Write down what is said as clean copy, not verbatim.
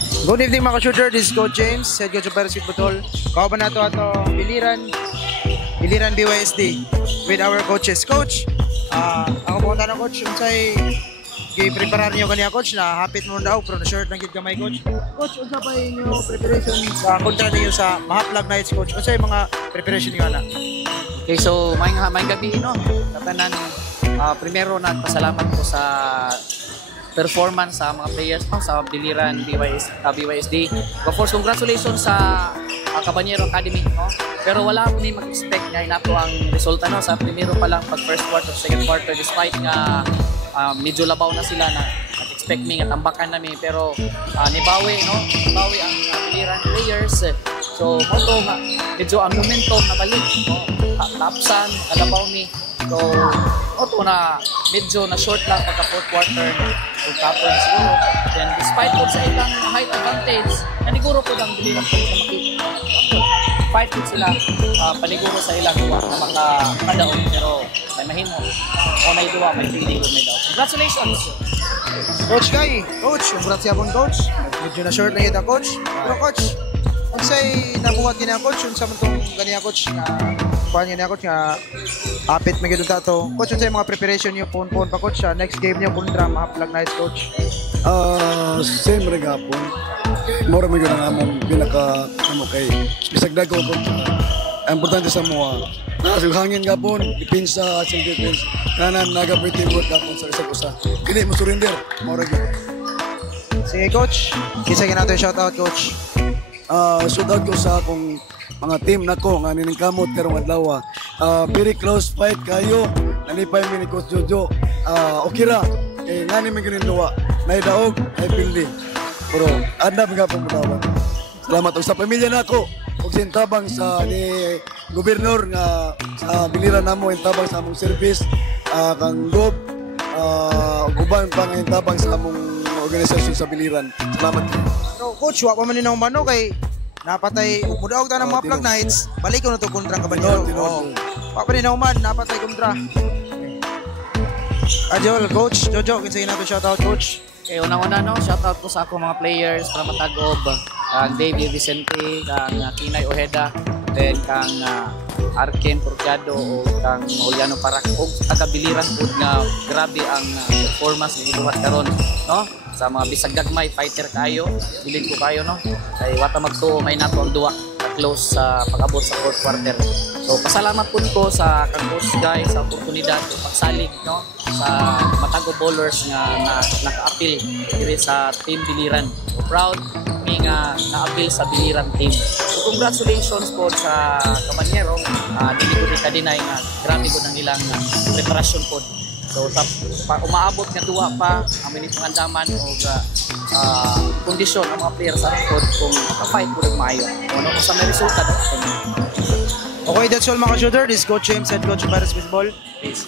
Good evening mga shooter, this is Coach James, head coach of Paris Football. Kauban na to ato Biliran BYSD with our coaches. Coach, ako punta na coach, unsay gi-prepare niyo kaniya coach na hapit mo daw pero na-short lang gid kamay coach. Coach, unsa pa inyo preparation sa kontra niyo sa Mahaplag Nights coach? Unsay mga preparation niyo ana? Okay, so may gabi no. Tatanan primero nagpasalamat ko sa performance sa mga players no, sa Biliran BYSD. Of course, congratulations sa Cabanyero Academy no. Pero wala ko ni mag-expect nga inato ang resulta no sa primero pa lang pag first quarter, second quarter despite nga medyo labaw na sila na expect me nga tambakan nami pero nibawi no, nibawi ang Biliran players. So moto nga medyo ang momentum nabalik no. Lapsan, kalabaw mi. So moto na medyo na short lang pagka fourth quarter o couple siguro. Then despite po sa ilang height advantage, naniguro po lang Biliran po sa makita. Fight po sila paniguro sa ilang duwa na makadaon pero may mahimo. O may duwa, may feeling, may daw. Congratulations! Coach Guy, coach, congrats yapon coach. Medyo na short lang yun coach. Pero coach, unsay nabuhat gina coach, unsa man tong ganiya coach nga kuan niya coach nga apit may gid to. Coach, unsay mga preparation niyo pon pa coach sa next game niyo kontra Mahaplag Nights coach? Same rin gapon. Mura may ganang among pinaka kay bisag dago ko. Ang importante sa mga hangin gapon, depensa, self defense. Kanan naga pretty work gapon sa isa usa. Dili mo surrender. Mura gyud. Sige coach, kisa nato shout out coach. Shout out ko sa akong mga team nako nga nining kamot karong adlaw. Very close fight kayo. Nalipay mi ni Coach Jojo. Okay ra. Kay ngani mi ganin duwa. Nay daog, ay pildi. Pero andam nga pong mudawat. Salamat og sa pamilya nako. Og sintabang sa ni gobernador nga sa Biliran namo intabang sa among service kang Gob ug uban pa nga intabang sa among organisasyon sa Biliran. Salamat. So coach, wa pa man ninaw mano kay napatay mudaog ta ng mga Mahaplag Nights. Balik ko na to kontra Cabanyero. Wa pa ninaw man napatay kontra. Ajol coach Jojo, kinsa nato shout out coach. Okay, unang-una no, shout out ko sa ako mga players para matagob kang David Vicente, kang Kinay Ojeda, then kang Arken Porcado o kang Juliano Parak o taga Biliran pud nga grabe ang performance ni ibuhat karon no sa mga bisag gagmay fighter kayo bilin ko kayo no kay wata magtuo may nato ang duwa close sa pag-abot sa fourth quarter. So pasalamat pud ko sa kang coach guys sa oportunidad pagsalig no sa Matago Bowlers nga naka-appeal diri sa team Biliran. So proud mi nga na-appeal sa Biliran team. So congratulations po sa Cabanyero. Dili ko rin kadinay nga grabe ko ng ilang preparasyon po. So umaabot nga duwa pa ang minit pangandaman o kondisyon ang mga players sa record kung ka-fight po ng maayo. Ano kung sa may resulta daw. Okay, that's all mga shooter. This is Coach James, head coach of Paris Football. Peace.